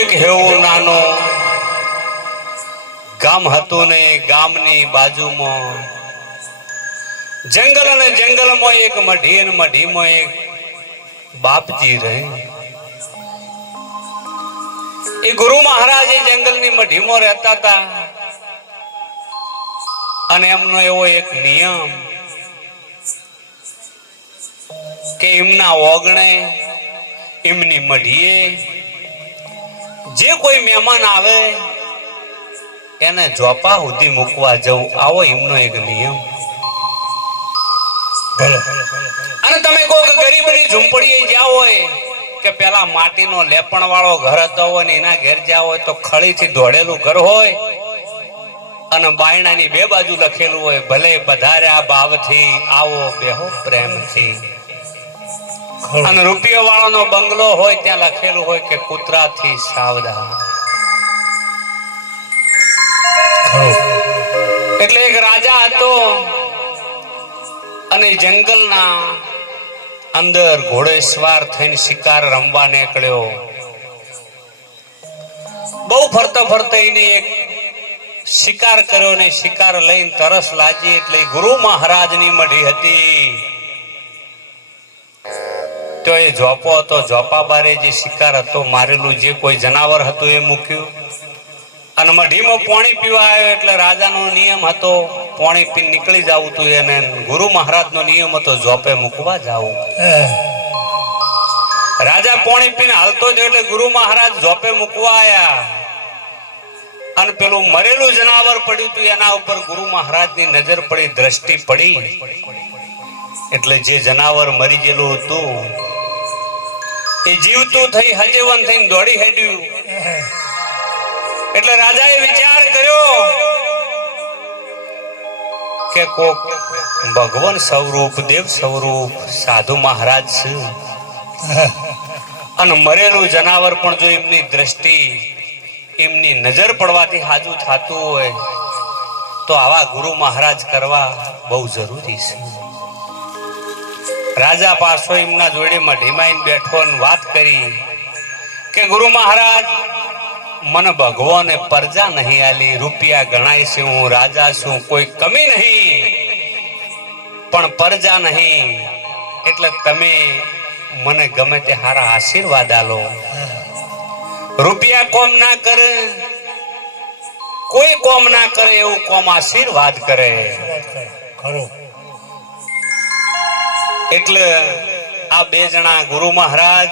એક હેવું નાનો ગામ હતું ને ગામની બાજુમાં જંગલ અને જંગલમાં એક મઢી અને મઢીમાં એક બાપજી રહે. એ ગુરુ મહારાજ એ જંગલની મઢીમાં રહેતા હતા. અને એમનો એવો એક નિયમ કે એમના ઓગણે એમની મઢીએ જે કોઈ મહેમાન આવે, એને જોપા સુધી મૂકવા જવું આવો એમનો એક નિયમ. અને તમે કહો કે ગરીબની ઝૂંપડીએ જ્યાં હોય, કે પેલા માટીનો લેપણ વાળો ઘર હતો હોય ને એના ઘેર જ્યાં હોય, તો ખળીથી દોડેલું ઘર હોય અને બાયણાની બે બાજુ લખેલું હોય, ભલે પધાર્યા ભાવથી આવો બેહો પ્રેમથી. અને રૂપિયા વાળાનો બંગલો હોય ત્યાં લખેલું હોય કે કૂતરાથી સાવધાન. એટલે એક રાજા હતો અને જંગલના અંદર ઘોડેસવાર થઈને શિકાર રમવા નીકળ્યો. બહુ ફરતો ફરતો એને એક શિકાર કર્યો ને શિકાર લઈને તરસ લાજી એટલે ગુરુ મહારાજની મઢી હતી. તો એ જોપો હતો. જોપા બારે જે શિકાર હતો મારેલું જે કોઈ જનાવર હતું એ મૂક્યું. અને મઢીમાં પોણી પીવા આવ્યો એટલે રાજાનો નિયમ હતો પોણી પી નીકળી જવું તું એને. ગુરુ મહારાજનો નિયમ હતો જોપે મૂકવા જવું. રાજા પોણી પીને હાલતો જ એટલે ગુરુ મહારાજ જોપે મૂકવા આવ્યા અને પેલું મરેલું જનાવર પડ્યું તું એના ઉપર ગુરુ મહારાજની નજર પડી દ્રષ્ટિ પડી. એટલે જે જનાવર મરી ગયેલું હતું એ જીવતું થઈ હજીવન થઈને દોડી હેડ્યું. એટલે રાજાએ વિચાર કર્યો કે કોક ભગવાન સ્વરૂપ, દેવ સ્વરૂપ, સાધુ મહારાજ છે અને મરેલું જનાવર પણ જો એમની દ્રષ્ટિ, એમની નજર પડવાથી હાજુ થતું હોય, તો આવા ગુરુ મહારાજ કરવા બહુ જરૂરી છે રાજા પાછો એમના જોડેમાં ઢીમાઈ બેઠો વાત કરી કે, ગુરુ મહારાજ, મને ભગવાને પરજા નહીં આલી રૂપિયા ગણાય છે, હું રાજા છું, કોઈ કમી નહીં, પણ પરજા નહીં, એટલે તમે મને ગમે તે હારા આશીર્વાદ આલો રૂપિયા કોમ ના કરે, કોઈ કોમ ના કરે, એવું કોમ આશીર્વાદ કરે. ખરું. એટલે આ બે જણા ગુરુ મહારાજ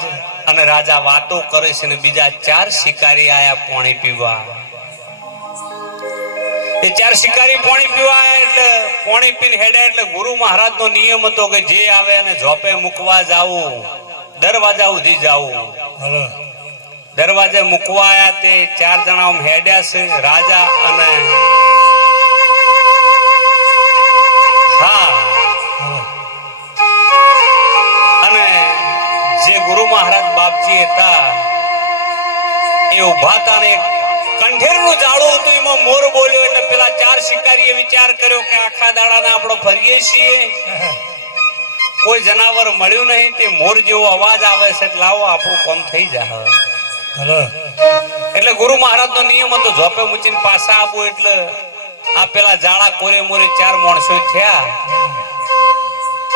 અને રાજા વાતો કરે છે ને બીજા ચાર શિકારી આયા પાણી પીવા. એ ચાર શિકારી પાણી પીવા એટલે પાણી પીને હેડે એટલે ગુરુ મહારાજ નો નિયમ હતો કે જે આવે અને ઝોપે મૂકવા જાવું. દરવાજા સુધી જાવું. દરવાજે મૂકવા આયા તે ચાર જણા હેડ્યા છે રાજા અને બાપજી હતા એ ઊભા હતા ને કંઠેરનું જાળું હતું એમાં મોર બોલ્યો એટલે પેલા ચાર શિકારીએ વિચાર કર્યો કે આખા દાડાના આપણો ફરીએ છીએ. કોઈ જનાવર મળ્યું નહીં તે મોર જેવો અવાજ આવે છે એટલે લાવો આપણું કોમ થઈ જાય એટલે ગુરુ મહારાજ નો નિયમ હતો ઝોપે મૂકીને પાછા આપવું એટલે આ પેલા જાળા કોરે મોરે ચાર માણસો થયા.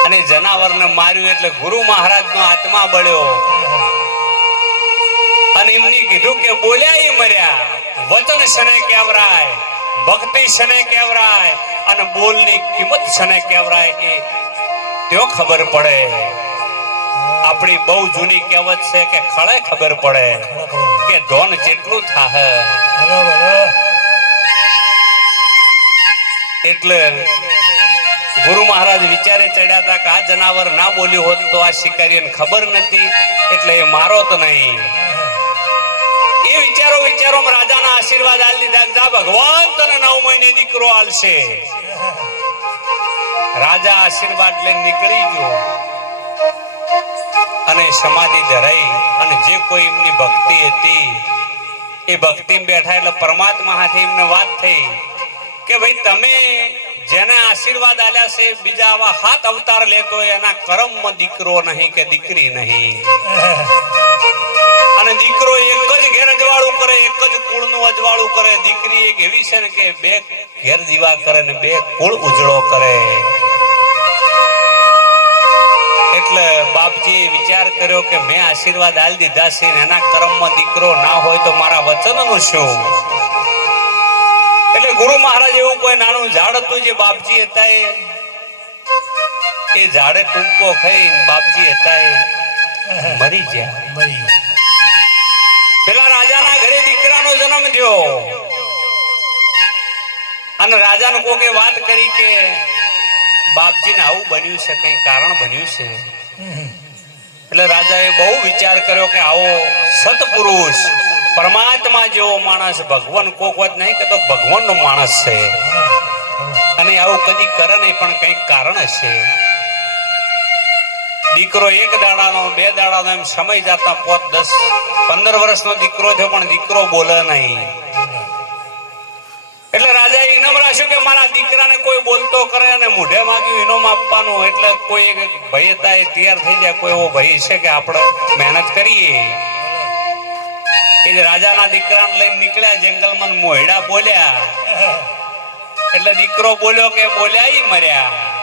અને જનાવરને માર્યું એટલે ગુરુ મહારાજ નો આત્મા બળ્યો. અને એમને કીધું કે બોલ્યા ઈ મર્યા. વચન શને કેવરાય? ભક્તિ શને કેવરાય? અને બોલની કિંમત શને કેવરાય એ ત્યો ખબર પડે. આપણી બહુ જૂની કહેવત છે કે ખળે ખબર પડે. કે ધોન જેટલું થાહે. એટલે ગુરુ મહારાજ વિચારે ચડ્યા હતા કે આ જનાવર ના બોલ્યું હોત તો આ શિકારીને ખબર નથી એટલે એ મારો તો નહીં. એ વિચારો રાજાના આશીર્વાદ આલી લીધા. જા ભગવાન, તને નવ મહિને દીકરો આલશે. રાજા આશીર્વાદ લઈને નીકળી ગયો. અને સમાધિ ધરાઈ. અને જે કોઈ એમની ભક્તિ હતી, એ ભક્તિ બેઠા એટલે પરમાત્મા હાથે એમને વાત થઈ કે ભાઈ, તમે જેને આશીર્વાદ આલ્યા છે, બીજા આવા હાથ અવતાર લેતો એના કર્મમાં દીકરો નહીં કે દીકરી નહીં. અને દીકરો એક જ ઘેર અજવાળું કુળનું અજવાળું કરે. દીકરી એક એવી છે કે બે ઘેર દીવા કરે ને બે કુળ ઉજળો કરે. એટલે બાપજીએ વિચાર કર્યો કે મેં આશીર્વાદ આલ દીધા છે એના કર્મમાં દીકરો ના હોય તો મારા વચનનું શું? એટલે ગુરુ મહારાજ એવું કોઈ નાનું ઝાડ હતું જે બાપજી હતા એ. ઝાડે ટૂંકો ખાઈ બાપજી હતા એ. મરી ગયા. મરી ગયો. ઘરે દીકરાનો જન્મ થયો. અને રાજાને કોકે વાત કરી કે, બાપજીને આવું બન્યું છે, કઈ કારણ બન્યું છે? એટલે રાજાએ બહુ વિચાર કર્યો કે આવો સતપુરુષ, પરમાત્મા જેવો માણસ, ભગવાન કોક વાત નહીં કે તો ભગવાનનો માણસ છે. અને આવું કદી કરે નહીં, પણ કંઈક કારણ હશે દીકરો એક દાડાનો, બે દાડાનો એમ સમય જતા પોત દસ, પંદર વર્ષનો દીકરો થયો પણ દીકરો બોલે નહીં. એટલે રાજા ઇનામ રાખ્યું કે મારા દીકરાને કોઈ બોલતો કરે અને મૂઢે માગ્યું ઇનામ આપવાનું. એટલે કોઈ એક ભયતા એ તૈયાર થઈ જાય, કોઈ એવો ભય છે કે આપણે મહેનત કરીએ. એ જ રાજાના દીકરાને લઈને નીકળ્યા, જંગલમાં ને બોલ્યા. એટલે દીકરો બોલ્યો કે બોલ્યા ઈ મર્યા.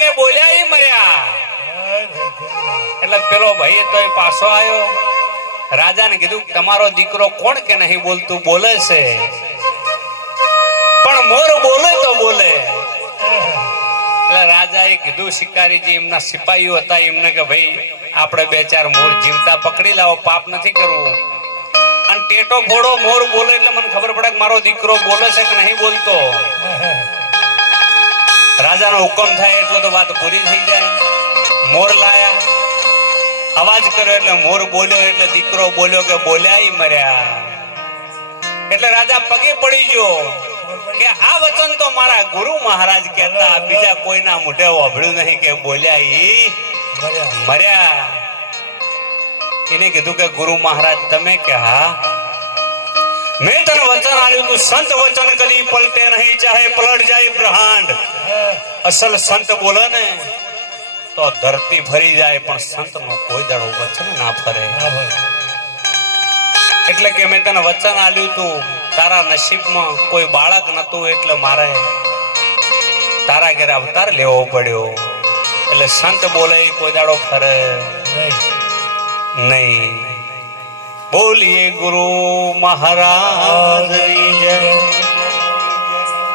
કે બોલ્યા એ મર્યા? એટલે પેલો ભાઈ તો પાછો આવ્યો રાજાને કીધું, તમારો દીકરો કોણ કે નહીં બોલતું? બોલે છે. પણ મોર બોલે તો બોલે. એટલે રાજાએ કીધું, શિકારીજી, એમના સિપાહીઓ હતા. એમને કે ભાઈ, આપણે બે ચાર મોર જીવતા પકડી લાવો. પાપ નથી કરવું. અને ટેટો ઘોડો મોર બોલે એટલે મને ખબર પડે કે મારો દીકરો બોલે છે કે નહીં બોલતો? રાજાનો હુકમ થાય એટલો તો વાત પૂરી થઈ જાય. મોર લાયા. અવાજ કર્યો એટલે મોર બોલ્યો એટલે દીકરો બોલ્યો કે બોલ્યા ઈ મર્યા. એટલે રાજા પગે પડી ગયો કે આ વચન તો મારા ગુરુ મહારાજ કહેતા બીજા કોઈના મોઢે વાભળ્યું નહીં કે બોલ્યા ઈ. મર્યા. એને કીધું કે ગુરુ મહારાજ તમે કે હા? મેં તને વચન આપ્યું તું. સંત વચન કદી પલટે નહીં ચાહે પલટ જાય બ્રહ્માંડ અસલ સંત બોલે ને તો ધરતી ફરી જાય પણ સંત નો કોઈ દાડો વચન ના ફરે. એટલે કે મેં તને વચન આપ્યું તું તારા નસીબમાં કોઈ બાળક નતું એટલે મારે તારા ઘેર અવતાર લેવો પડ્યો. એટલે સંત બોલે કોઈ દાડો ફરે. નહીં. નહીં. બોલીએ ગુરુ મહારાજ જય.